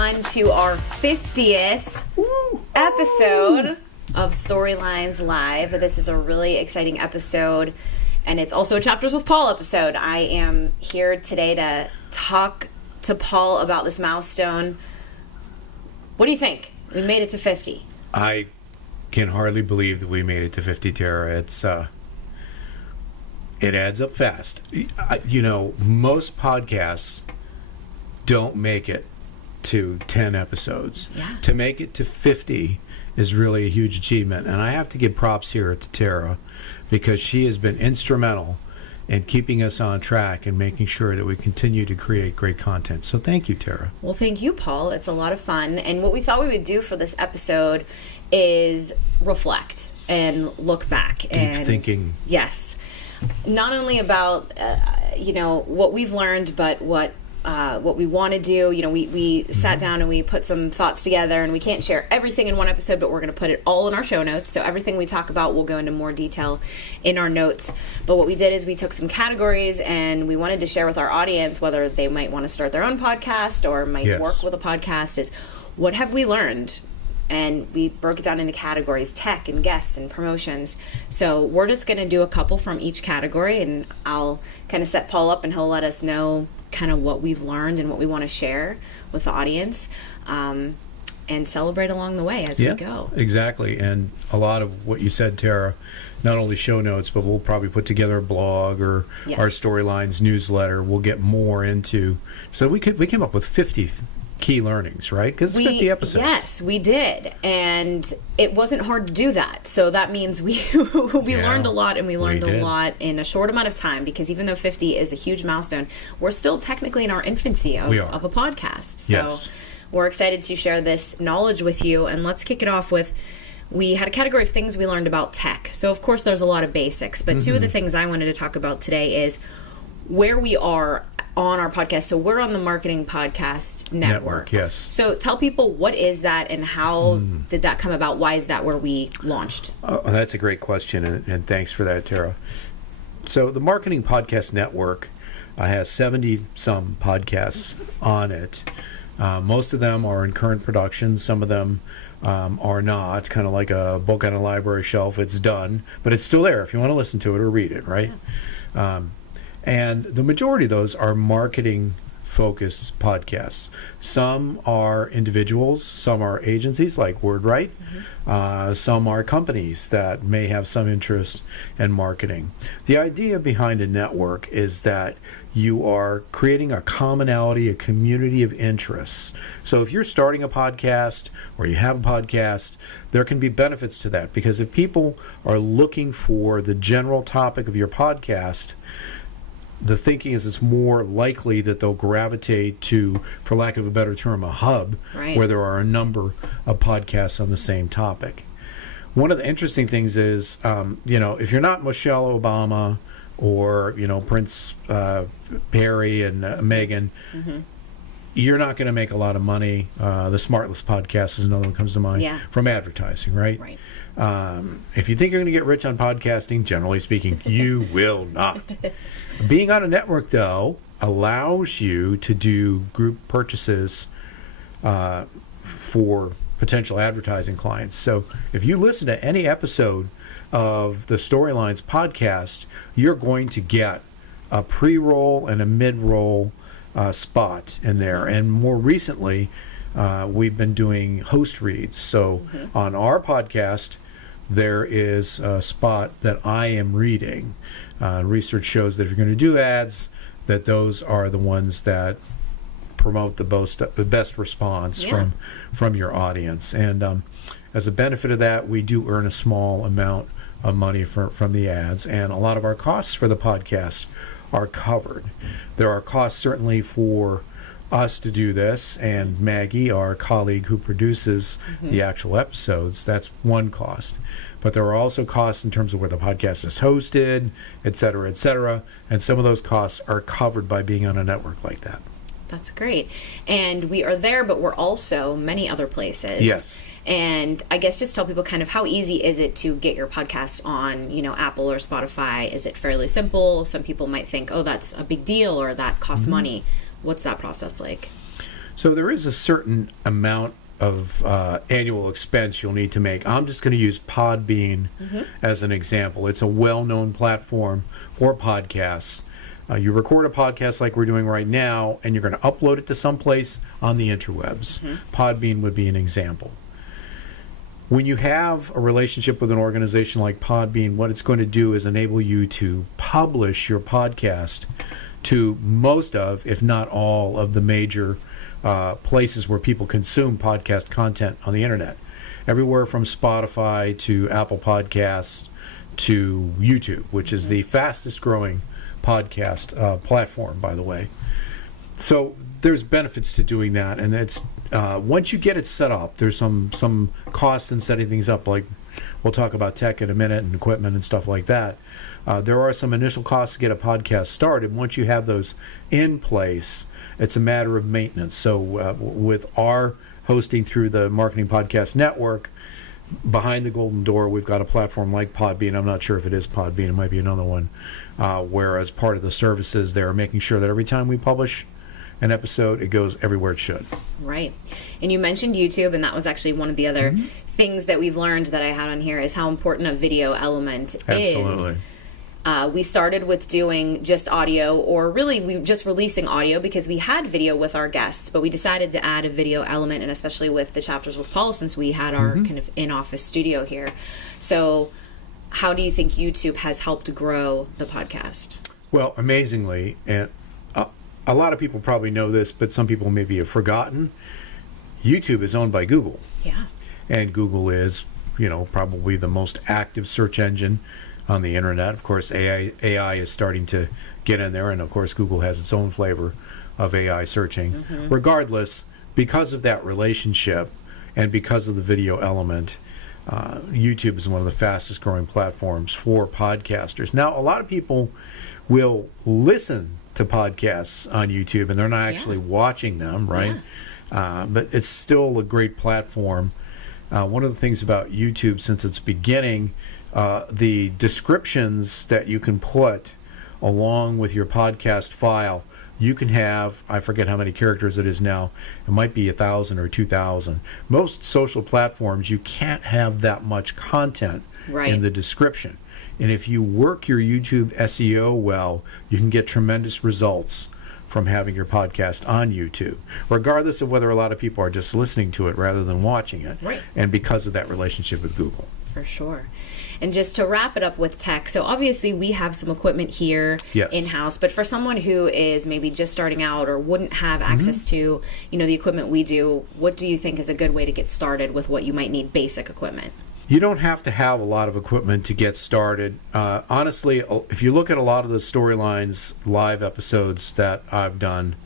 everyone, to our 50th episode of Storylines Live. This is a really exciting episode, and it's also a Chapters with Paul episode. I am here today to talk to Paul about this milestone. What do you think? We made it to 50. I can hardly believe that we made it to 50, Tara. It's it adds up fast. You know, most podcasts don't make it to 10 episodes. Yeah. To make it to 50 is really a huge achievement. And I have to give props here to Tara because she has been instrumental in keeping us on track and making sure that we continue to create great content. So thank you, Tara. Well, thank you, Paul. It's a lot of fun. And what we thought we would do for this episode is reflect and look back. Deep thinking. Yes. Not only about, what we've learned, but what we want to do. You know, we sat down and we put some thoughts together, and we can't share everything in one episode, but we're going to put it all in our show notes. So everything we talk about will go into more detail in our notes. But what we did is we took some categories, and we wanted to share with our audience, whether they might want to start their own podcast or might work with a podcast, is what have we learned? And we broke it down into categories: tech and guests and promotions. So we're just going to do a couple from each category, and I'll kind of set Paul up and he'll let us know kind of what we've learned and what we want to share with the audience, and celebrate along the way as we go. Exactly. And a lot of what you said, Tara, not only show notes, but we'll probably put together a blog or our Storylines newsletter. We'll get more into. So we came up with 50 key learnings, right? Because 50 episodes. Yes, we did. And it wasn't hard to do that. So that means we learned a lot, and we learned a lot in a short amount of time, because even though 50 is a huge milestone, we're still technically in our infancy of a podcast. So we're excited to share this knowledge with you. And let's kick it off with, we had a category of things we learned about tech. So of course there's a lot of basics, but two of the things I wanted to talk about today is where we are on our podcast. So we're on the Marketing Podcast Network. Yes. So tell people, what is that and how did that come about? Why is that where we launched? Oh, that's a great question, and thanks for that, Tara. So the Marketing Podcast Network has 70-some podcasts on it. Most of them are in current production. Some of them are not, kind of like a book on a library shelf. It's done, but it's still there if you want to listen to it or read it, right? Yeah. And the majority of those are marketing-focused podcasts. Some are individuals, some are agencies like WordWrite, some are companies that may have some interest in marketing. The idea behind a network is that you are creating a commonality, a community of interests. So if you're starting a podcast or you have a podcast, there can be benefits to that, because if people are looking for the general topic of your podcast, the thinking is it's more likely that they'll gravitate to, for lack of a better term, a hub, where there are a number of podcasts on the same topic. One of the interesting things is, if you're not Michelle Obama or, Prince Harry and Meghan, you're not going to make a lot of money. The Smartless podcast is another one that comes to mind from advertising, right? If you think you're going to get rich on podcasting, generally speaking, you will not. Being on a network, though, allows you to do group purchases for potential advertising clients. So if you listen to any episode of the Storylines podcast, you're going to get a pre-roll and a mid-roll spot in there. And more recently, we've been doing host reads. So on our podcast, there is a spot that I am reading. Research shows that if you're going to do ads, that those are the ones that promote the best response from your audience. And as a benefit of that, we do earn a small amount of money from the ads, and a lot of our costs for the podcast are covered. There are costs certainly for us to do this, and Maggie, our colleague who produces the actual episodes, that's one cost. But there are also costs in terms of where the podcast is hosted, et cetera, and some of those costs are covered by being on a network like that. That's great. And we are there, but we're also many other places. Yes. And I guess just tell people kind of how easy is it to get your podcast on, Apple or Spotify? Is it fairly simple? Some people might think, oh, that's a big deal, or that costs money. What's that process like? So there is a certain amount of annual expense you'll need to make. I'm just going to use Podbean as an example. It's a well-known platform for podcasts. You record a podcast like we're doing right now, and you're going to upload it to someplace on the interwebs. Podbean would be an example. When you have a relationship with an organization like Podbean, what it's going to do is enable you to publish your podcast to most of, if not all, of the major places where people consume podcast content on the internet. Everywhere from Spotify to Apple Podcasts to YouTube, which is the fastest growing podcast platform, by the way. So there's benefits to doing that, and it's once you get it set up, there's some costs in setting things up. Like we'll talk about tech in a minute and equipment and stuff like that. There are some initial costs to get a podcast started. Once you have those in place, it's a matter of maintenance. So with our hosting through the Marketing Podcast Network, behind the golden door, we've got a platform like Podbean. I'm not sure if it is Podbean. It might be another one. Where as part of the services, they're making sure that every time we publish an episode, it goes everywhere it should. Right. And you mentioned YouTube, and that was actually one of the other things that we've learned that I had on here is how important a video element is. Absolutely. We started with doing just audio, or really we just releasing audio because we had video with our guests, but we decided to add a video element, and especially with the chapters with Paul, since we had our kind of in-office studio here. So how do you think YouTube has helped grow the podcast? Well, amazingly, and a lot of people probably know this, but some people maybe have forgotten, YouTube is owned by Google. Yeah. And Google is, probably the most active search engine on the internet. Of course, AI is starting to get in there, and of course, Google has its own flavor of AI searching. Regardless, because of that relationship and because of the video element, YouTube is one of the fastest growing platforms for podcasters. Now, a lot of people will listen to podcasts on YouTube, and they're not actually watching them, right? But it's still a great platform. One of the things about YouTube since its beginning, the descriptions that you can put along with your podcast file, you can have, I forget how many characters it is now, it might be 1,000 or 2,000. Most social platforms, you can't have that much content in the description. And if you work your YouTube SEO well, you can get tremendous results from having your podcast on YouTube, regardless of whether a lot of people are just listening to it rather than watching it, and because of that relationship with Google. For sure. And just to wrap it up with tech, so obviously we have some equipment here in-house, but for someone who is maybe just starting out or wouldn't have access to, the equipment we do, what do you think is a good way to get started with what you might need basic equipment? You don't have to have a lot of equipment to get started. Honestly, if you look at a lot of the Storylines live episodes that I've done,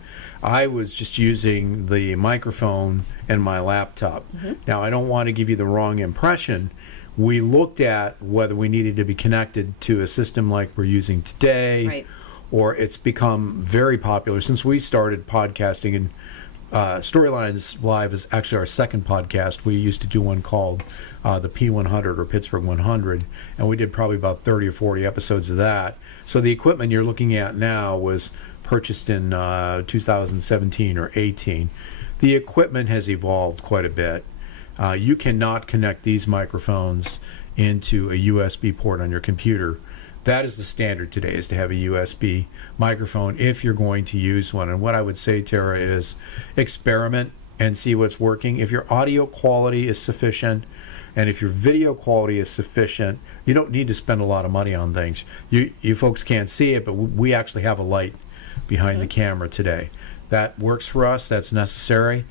I was just using the microphone and my laptop. Now, I don't want to give you the wrong impression. We looked at whether we needed to be connected to a system like we're using today, or it's become very popular. Since we started podcasting, and Storylines Live is actually our second podcast. We used to do one called the P100 or Pittsburgh 100, and we did probably about 30 or 40 episodes of that. So the equipment you're looking at now was purchased in 2017 or 18. The equipment has evolved quite a bit. You cannot connect these microphones into a USB port on your computer. That is the standard today, is to have a USB microphone if you're going to use one. And what I would say, Tara, is experiment and see what's working. If your audio quality is sufficient and if your video quality is sufficient, you don't need to spend a lot of money on things. You folks can't see it, but we actually have a light behind the camera today. That works for us. That's necessary.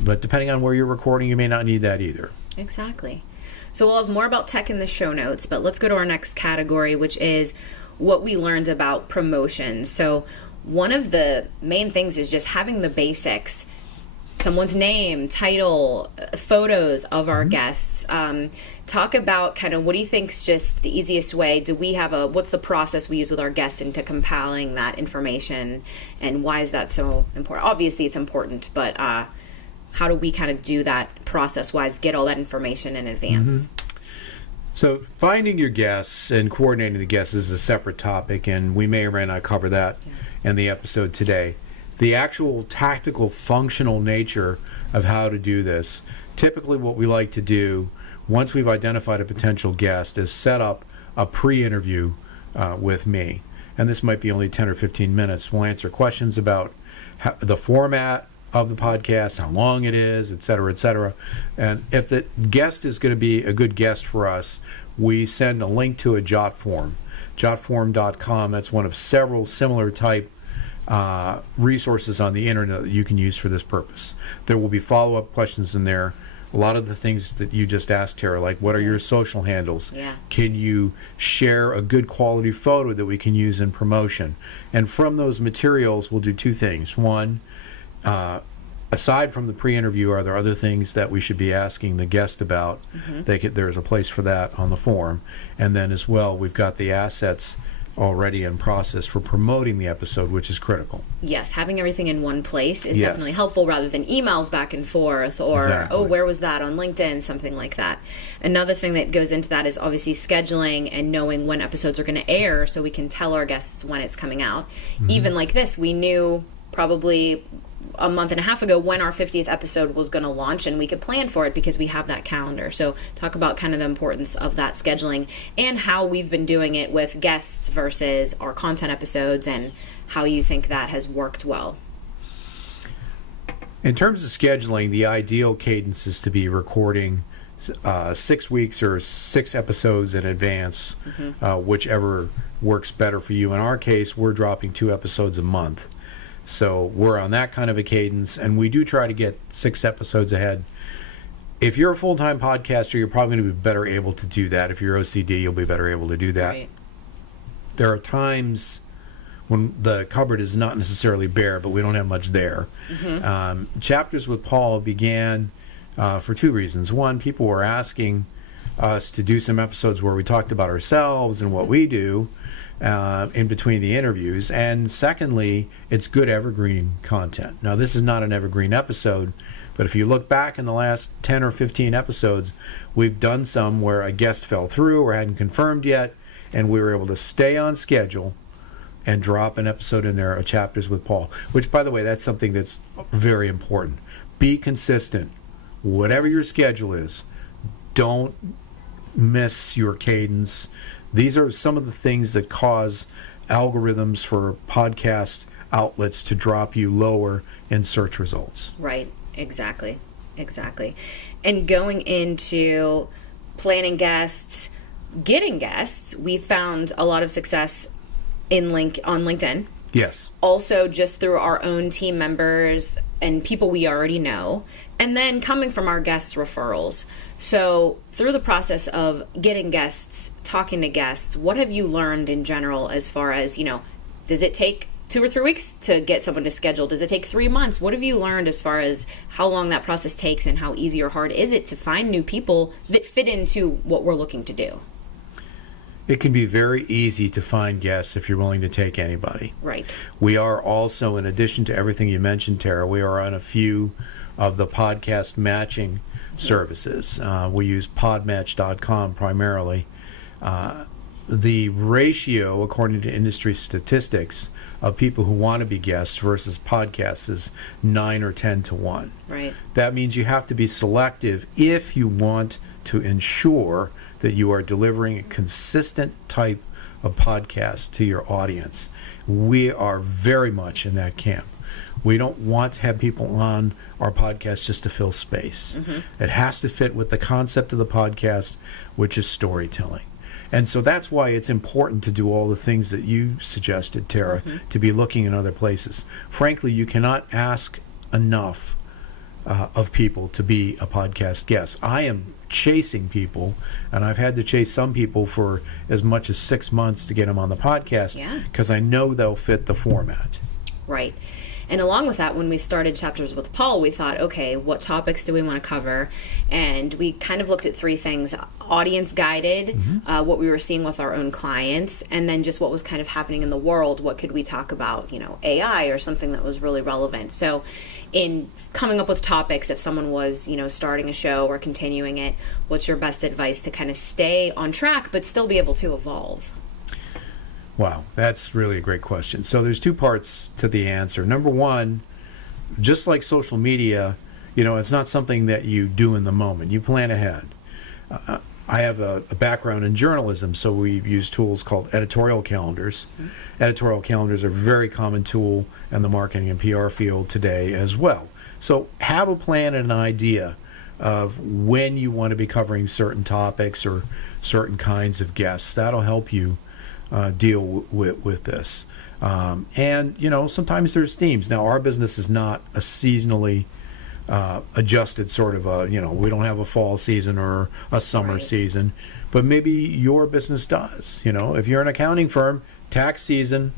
But depending on where you're recording, you may not need that either. Exactly. So we'll have more about tech in the show notes, but let's go to our next category, which is what we learned about promotions. So one of the main things is just having the basics, someone's name, title, photos of our guests. Talk about kind of what do you think is just the easiest way? Do we have what's the process we use with our guests into compiling that information, and why is that so important? Obviously it's important, but how do we kind of do that process-wise, get all that information in advance? So finding your guests and coordinating the guests is a separate topic, and we may or may not cover that in the episode today. The actual tactical, functional nature of how to do this, typically what we like to do once we've identified a potential guest is set up a pre-interview with me. And this might be only 10 or 15 minutes. We'll answer questions about the format of the podcast, how long it is, et cetera, et cetera. And if the guest is going to be a good guest for us, we send a link to a jot form. Jotform.com, that's one of several similar type resources on the internet that you can use for this purpose. There will be follow-up questions in there. A lot of the things that you just asked, Tara, like what are your social handles? Yeah. Can you share a good quality photo that we can use in promotion? And from those materials, we'll do two things. One, aside from the pre-interview, are there other things that we should be asking the guest about? There's a place for that on the form. And then as well, we've got the assets already in process for promoting the episode, which is critical. Yes, having everything in one place is Yes. definitely helpful rather than emails back and forth or, Exactly. oh, where was that on LinkedIn, something like that. Another thing that goes into that is obviously scheduling and knowing when episodes are going to air so we can tell our guests when it's coming out. Even like this, we knew probably a month and a half ago when our 50th episode was going to launch, and we could plan for it because we have that calendar. So talk about kind of the importance of that scheduling and how we've been doing it with guests versus our content episodes and how you think that has worked well. In terms of scheduling, the ideal cadence is to be recording 6 weeks or 6 episodes in advance, whichever works better for you. In our case, we're dropping 2 episodes a month. So we're on that kind of a cadence, and we do try to get 6 episodes ahead. If you're a full-time podcaster, you're probably going to be better able to do that. If you're OCD, you'll be better able to do that. Right. There are times when the cupboard is not necessarily bare, but we don't have much there. Chapters with Paul began for 2 reasons. One, people were asking us to do some episodes where we talked about ourselves and what we do in between the interviews. And secondly, it's good evergreen content. Now, this is not an evergreen episode, but if you look back in the last 10 or 15 episodes, we've done some where a guest fell through or hadn't confirmed yet, and we were able to stay on schedule and drop an episode in there, Chapters with Paul, which, by the way, that's something that's very important. Be consistent. Whatever your schedule is, don't miss your cadence. These are some of the things that cause algorithms for podcast outlets to drop you lower in search results. Right. Exactly. And going into planning guests, getting guests, we found a lot of success on LinkedIn. Yes. Also just through our own team members and people we already know, and then coming from our guests' referrals. So through the process of getting guests, talking to guests, what have you learned in general as far as, does it take 2 or 3 weeks to get someone to schedule? Does it take 3 months? What have you learned as far as how long that process takes and how easy or hard is it to find new people that fit into what we're looking to do? It can be very easy to find guests if you're willing to take anybody. Right. We are also, in addition to everything you mentioned, Tara, we are on a few of the podcast matching services. We use podmatch.com primarily. The ratio, according to industry statistics, of people who want to be guests versus podcasts is 9 or 10 to 1. Right. That means you have to be selective if you want to ensure that you are delivering a consistent type of podcast to your audience. We are very much in that camp. We don't want to have people on our podcast just to fill space. It has to fit with the concept of the podcast, which is storytelling. And so that's why it's important to do all the things that you suggested, Tara, to be looking in other places. Frankly, you cannot ask enough of people to be a podcast guest. I am chasing people, and I've had to chase some people for as much as 6 months to get them on the podcast because I know they'll fit the format. Right. And along with that, when we started Chapters with Paul, we thought, okay, what topics do we want to cover? And we kind of looked at 3 things: audience guided, what we were seeing with our own clients, and then just what was kind of happening in the world. What could we talk about? AI or something that was really relevant. So in coming up with topics, if someone was, starting a show or continuing it, what's your best advice to kind of stay on track but still be able to evolve? Wow, that's really a great question. So there's two parts to the answer. Number one, just like social media, it's not something that you do in the moment. You plan ahead. I have a background in journalism, so we use tools called editorial calendars. Mm-hmm. Editorial calendars are a very common tool in the marketing and PR field today as well. So have a plan and an idea of when you want to be covering certain topics or certain kinds of guests. That'll help you deal with this. And sometimes there's themes. Now, our business is not a seasonally adjusted sort of we don't have a fall season or a summer season, but maybe your business does. If you're an accounting firm, tax season,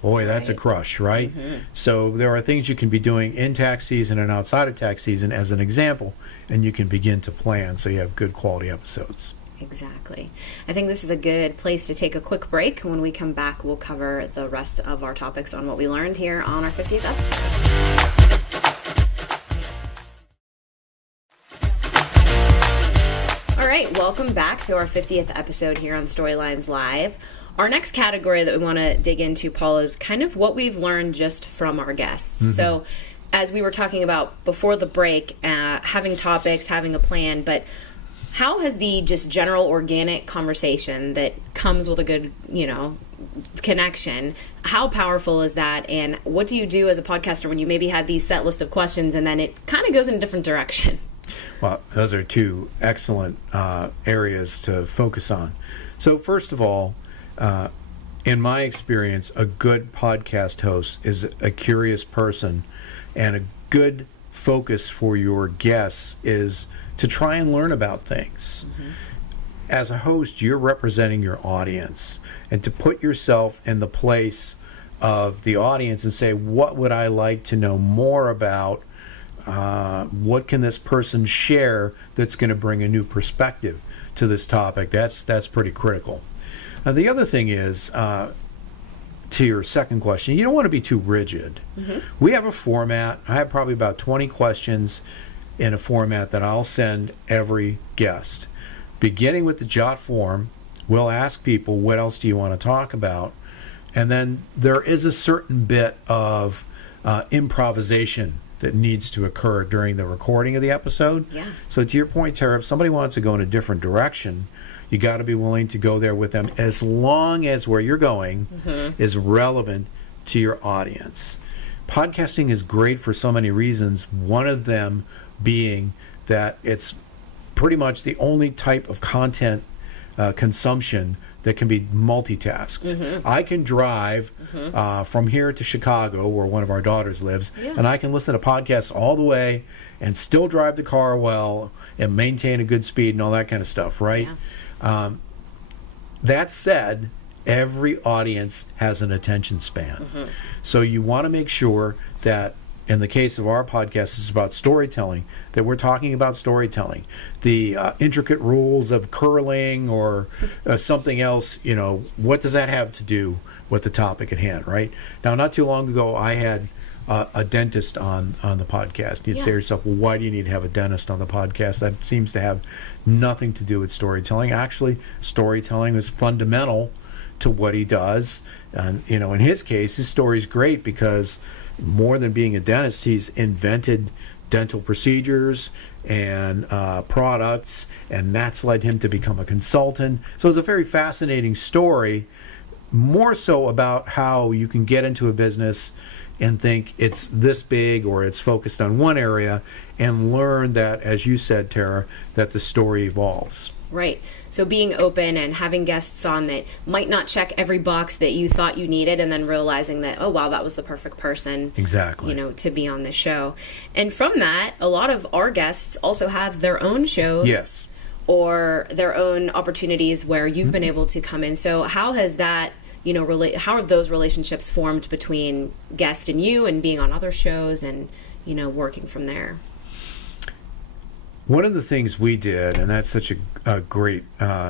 boy, that's a crush, right? Mm-hmm. So there are things you can be doing in tax season and outside of tax season as an example, and you can begin to plan so you have good quality episodes. Exactly. I think this is a good place to take a quick break. When we come back, we'll cover the rest of our topics on what we learned here on our 50th episode. All right, welcome back to our 50th episode here on Storylines Live. Our next category that we want to dig into, Paul, is kind of what we've learned just from our guests. Mm-hmm. So as we were talking about before the break, having topics, having a plan, but how has the just general organic conversation that comes with a good, connection, how powerful is that? And what do you do as a podcaster when you maybe have these set list of questions and then it kind of goes in a different direction? Well, those are two excellent areas to focus on. So first of all, in my experience, a good podcast host is a curious person, and a good focus for your guests is to try and learn about things. Mm-hmm. As a host, you're representing your audience, and to put yourself in the place of the audience and say, what would I like to know more about? What can this person share that's going to bring a new perspective to this topic? That's pretty critical. The other thing is, to your second question, you don't want to be too rigid. Mm-hmm. We have a format. I have probably about 20 questions in a format that I'll send every guest. Beginning with the jot form, we'll ask people, what else do you want to talk about? And then there is a certain bit of improvisation that needs to occur during the recording of the episode. Yeah. So to your point, Tara, if somebody wants to go in a different direction, you got to be willing to go there with them as long as where you're going mm-hmm. is relevant to your audience. Podcasting is great for so many reasons, one of them being that it's pretty much the only type of content consumption that can be multitasked. Mm-hmm. I can drive mm-hmm. From here to Chicago, where one of our daughters lives, and I can listen to podcasts all the way and still drive the car well and maintain a good speed and all that kind of stuff, right? Yeah. That said, every audience has an attention span. Mm-hmm. So you want to make sure that in the case of our podcast, it's about storytelling, that we're talking about storytelling. The intricate rules of curling or something else, what does that have to do with the topic at hand, right? Now, not too long ago, I had a dentist on the podcast. You'd say to yourself, well, why do you need to have a dentist on the podcast? That seems to have nothing to do with storytelling. Actually, storytelling is fundamental to what he does. And, in his case, his story is great because more than being a dentist, he's invented dental procedures and products, and that's led him to become a consultant. So it's a very fascinating story, more so about how you can get into a business and think it's this big or it's focused on one area, and learn that, as you said, Tara, that the story evolves. Right. So being open and having guests on that might not check every box that you thought you needed, and then realizing that, oh, wow, that was the perfect person, exactly, to be on the show. And from that, a lot of our guests also have their own shows. Yes. Or their own opportunities where you've mm-hmm. been able to come in. So how has that, how are those relationships formed between guest and you, and being on other shows and, working from there? One of the things we did, and that's such a great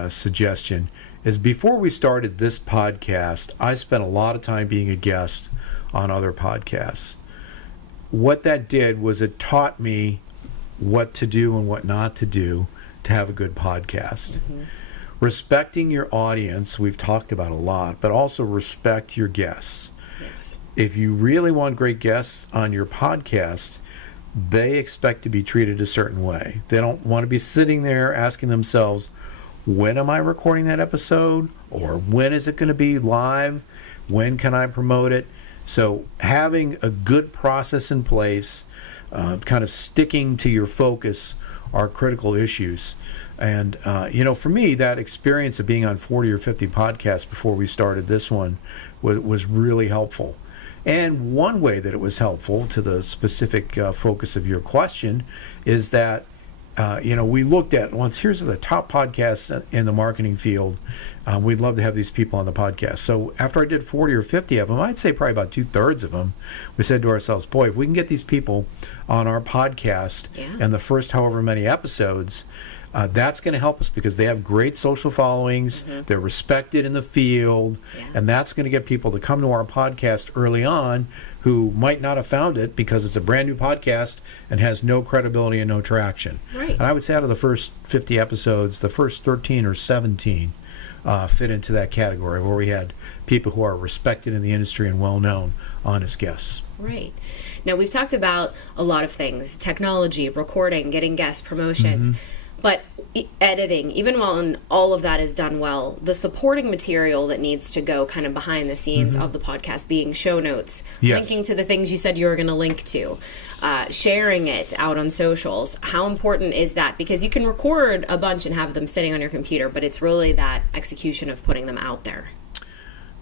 suggestion, is before we started this podcast, I spent a lot of time being a guest on other podcasts. What that did was it taught me what to do and what not to do to have a good podcast. Mm-hmm. respecting your audience, we've talked about a lot, but also respect your guests. Yes. If you really want great guests on your podcast, they expect to be treated a certain way. They don't want to be sitting there asking themselves, when am I recording that episode? Or when is it going to be live? When can I promote it? So having a good process in place, kind of sticking to your focus are critical issues. And, for me, that experience of being on 40 or 50 podcasts before we started this one was really helpful. And one way that it was helpful to the specific focus of your question is that, we looked at, well, here's the top podcasts in the marketing field. We'd love to have these people on the podcast. So after I did 40 or 50 of them, I'd say probably about 2/3 of them, we said to ourselves, boy, if we can get these people on our podcast and the first however many episodes, that's going to help us because they have great social followings, they're respected in the field, and that's going to get people to come to our podcast early on who might not have found it because it's a brand new podcast and has no credibility and no traction. Right. And I would say out of the first 50 episodes, the first 13 or 17 fit into that category where we had people who are respected in the industry and well-known on as guests. Right. Now, we've talked about a lot of things, technology, recording, getting guests, promotions. But editing, even while all of that is done well, the supporting material that needs to go kind of behind the scenes of the podcast, being show notes, linking to the things you said you were going to link to, sharing it out on socials. How important is that? Because you can record a bunch and have them sitting on your computer, but it's really that execution of putting them out there.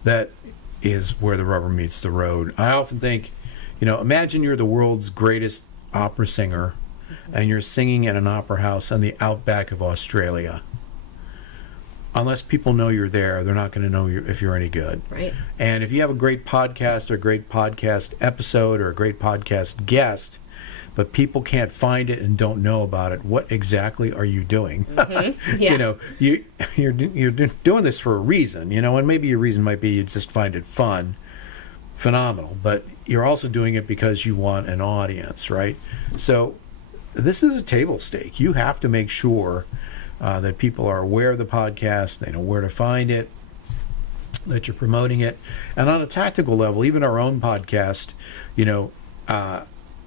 That is where the rubber meets the road. I often think, imagine you're the world's greatest opera singer, and you're singing at an opera house in the outback of Australia. Unless people know you're there, they're not going to know if you're any good. Right. And if you have a great podcast or a great podcast episode or a great podcast guest, but people can't find it and don't know about it, what exactly are you doing? Yeah. You're doing this for a reason, and maybe your reason might be you just find it fun, phenomenal, but you're also doing it because you want an audience, right? So this is a table stake. You have to make sure that people are aware of the podcast, they know where to find it, that you're promoting it. And on a tactical level, even our own podcast,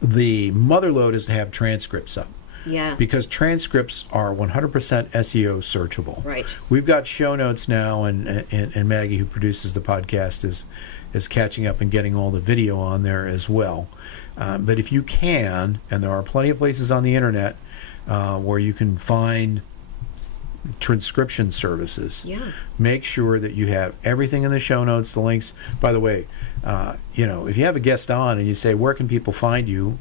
the mother load is to have transcripts up. Yeah. Because transcripts are 100% SEO searchable. Right. We've got show notes now, and Maggie, who produces the podcast, is catching up and getting all the video on there as well. But if you can, and there are plenty of places on the internet where you can find transcription services, make sure that you have everything in the show notes, the links. By the way, if you have a guest on and you say, where can people find you,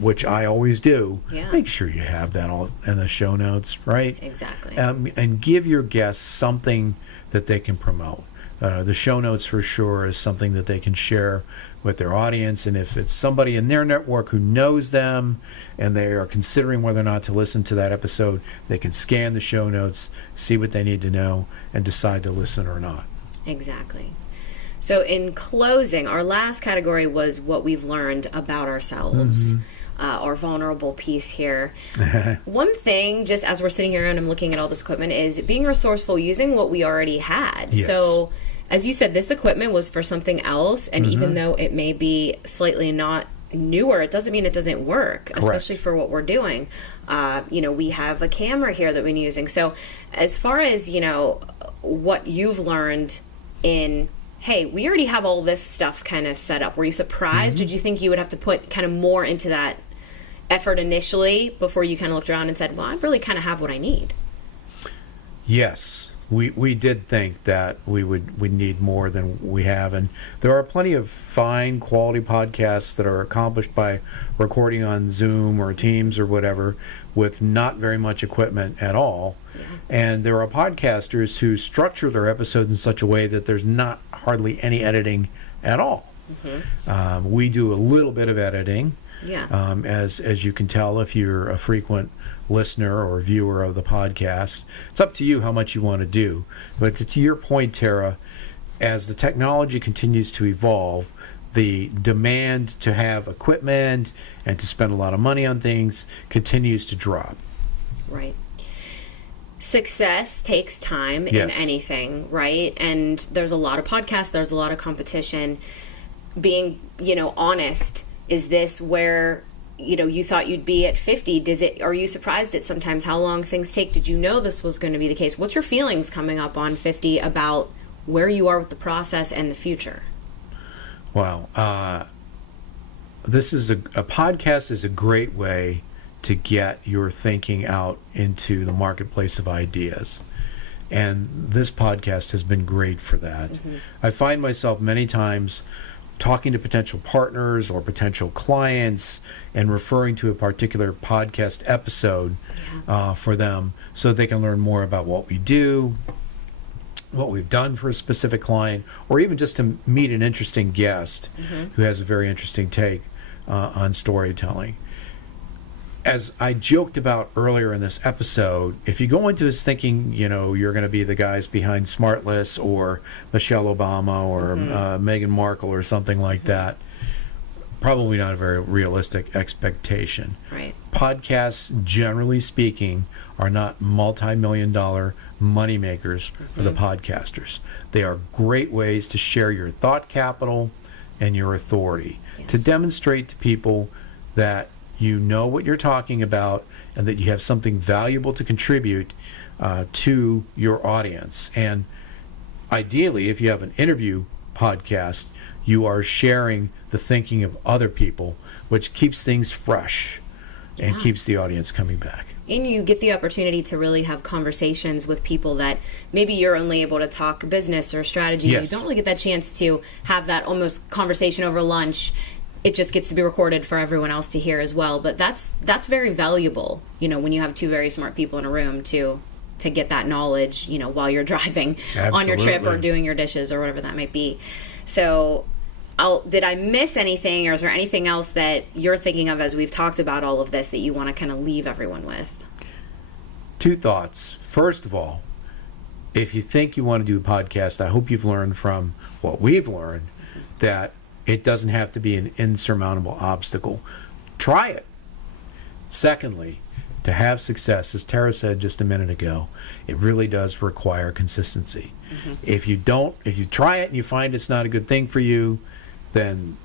which I always do, make sure you have that all in the show notes, right? Exactly. And give your guests something that they can promote. The show notes for sure is something that they can share with their audience, and if it's somebody in their network who knows them and they are considering whether or not to listen to that episode, they can scan the show notes, see what they need to know, and decide to listen or not. Exactly. So in closing, our last category was what we've learned about ourselves. Our vulnerable piece here. One thing, just as we're sitting here and I'm looking at all this equipment, is being resourceful using what we already had. Yes. So, as you said, this equipment was for something else, and even though it may be slightly not newer, it doesn't mean it doesn't work, especially for what we're doing. We have a camera here that we've been using. So, as far as, what you've learned in, hey, we already have all this stuff kind of set up. Were you surprised? Did you think you would have to put kind of more into that effort initially before you kind of looked around and said, well, I really kind of have what I need? Yes. We did think that we'd need more than we have, and there are plenty of fine quality podcasts that are accomplished by recording on Zoom or Teams or whatever with not very much equipment at all. And there are podcasters who structure their episodes in such a way that there's not hardly any editing at all. We do a little bit of editing. As you can tell if you're a frequent listener or viewer of the podcast. It's up to you how much you want to do. But to your point, Tara, as the technology continues to evolve, the demand to have equipment and to spend a lot of money on things continues to drop. Right. success takes time in Yes. anything, right? And there's a lot of podcasts, there's a lot of competition. Being, honest, is this where, you thought you'd be at 50? Are you surprised at sometimes how long things take? Did you know this was going to be the case? What's your feelings coming up on 50 about where you are with the process and the future? Wow. This is a podcast is a great way to get your thinking out into the marketplace of ideas. And this podcast has been great for that. Mm-hmm. I find myself many times talking to potential partners or potential clients and referring to a particular podcast episode for them so they can learn more about what we do, what we've done for a specific client, or even just to meet an interesting guest who has a very interesting take on storytelling. As I joked about earlier in this episode, if you go into this thinking, you're going to be the guys behind Smartless or Michelle Obama or Meghan Markle or something like that, probably not a very realistic expectation. Right. Podcasts, generally speaking, are not multi-million-dollar money makers for the podcasters. They are great ways to share your thought capital and your authority, to demonstrate to people that you know what you're talking about and that you have something valuable to contribute to your audience. And ideally, if you have an interview podcast, you are sharing the thinking of other people, which keeps things fresh and keeps the audience coming back. And you get the opportunity to really have conversations with people that maybe you're only able to talk business or strategy. Yes. You don't really get that chance to have that almost conversation over lunch. It just gets to be recorded for everyone else to hear as well. But that's very valuable, when you have two very smart people in a room to get that knowledge, while you're driving on your trip or doing your dishes or whatever that might be. So did I miss anything, or is there anything else that you're thinking of as we've talked about all of this that you want to kind of leave everyone with? Two thoughts. First of all, if you think you want to do a podcast, I hope you've learned from what we've learned that it doesn't have to be an insurmountable obstacle. Try it. Secondly, to have success, as Tara said just a minute ago, it really does require consistency. If you try it and you find it's not a good thing for you, then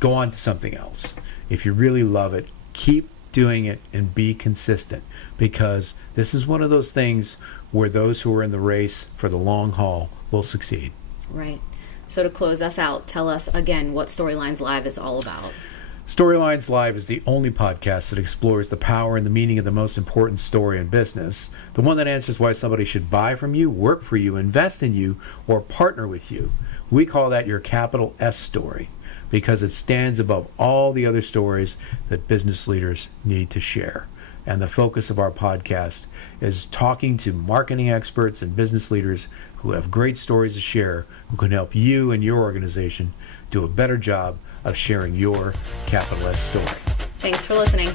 go on to something else. If you really love it, keep doing it and be consistent, because this is one of those things where those who are in the race for the long haul will succeed. Right. So to close us out, tell us again what Storylines Live is all about. Storylines Live is the only podcast that explores the power and the meaning of the most important story in business, the one that answers why somebody should buy from you, work for you, invest in you, or partner with you. We call that your capital S story, because it stands above all the other stories that business leaders need to share. And the focus of our podcast is talking to marketing experts and business leaders who have great stories to share, who can help you and your organization do a better job of sharing your capital S story. Thanks for listening.